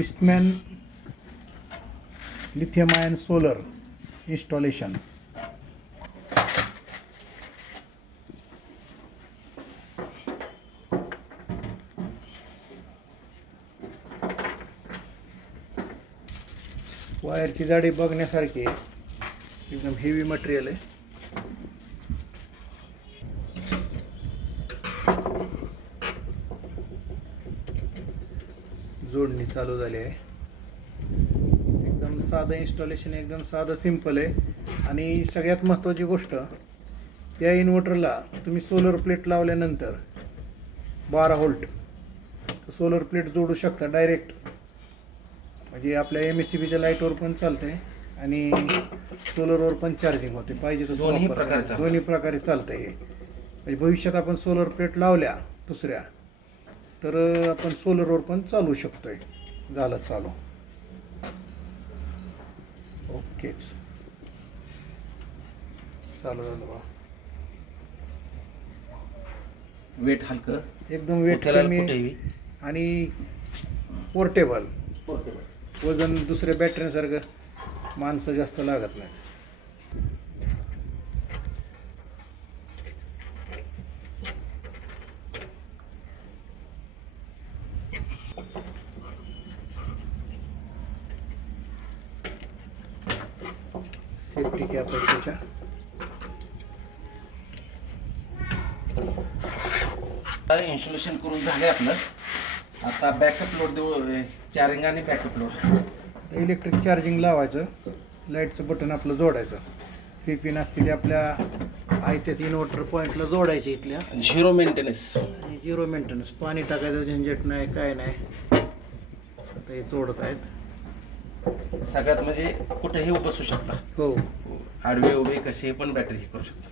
ईस्टमॅन lithium ion solar installation. वायरची जाडी बघण्यासारखी आहे, एकदम हेवी मटेरियल आहे. जोडणी चालू झाली आहे. एकदम साधं इन्स्टॉलेशन, एकदम साधं सिंपल आहे. आणि सगळ्यात महत्त्वाची गोष्ट, या इन्व्हर्टरला तुम्ही सोलर प्लेट लावल्यानंतर 12 व्होल्ट सोलर प्लेट जोडू शकता डायरेक्ट. म्हणजे आपल्या MSCBच्या लाईटवर पण चालतंय आणि सोलरवर पण चार्जिंग होते. पाहिजे तसं दोन्ही प्रकारे चालतं आहे. म्हणजे भविष्यात आपण सोलर प्लेट लावल्या दुसऱ्या तर आपण सोलरवर पण चालू शकतोय. झालं चालू. ओकेच, चालू झालं बा. वेट हलकं, एकदम वेट कमी आणि पोर्टेबल. वजन दुसऱ्या बॅटरीसारखं माणसं जास्त लागत नाही. सेफ्टी कॅप आहे त्याच्या. इन्स्टॉलेशन करून झाले आपलं. आता बॅकअप लोड देऊ, चार्जिंग आणि बॅकअप लोड. इलेक्ट्रिक चार्जिंग लावायचं, लाईटचं बटन आपलं जोडायचं. 3 पिन असतील आपल्या आहे त्याच इन्व्हर्टर पॉईंटला जोडायचे. इथल्या झिरो मेंटेनन्स. आणि झिरो मेंटेनन्स, पाणी टाकायचं झंझट नाही, काय नाही. आता हे जोडत आहेत. सगळ्यात म्हणजे कुठेही बसू शकता. हो, आडवे उभे कसे पण बॅटरी करू शकता.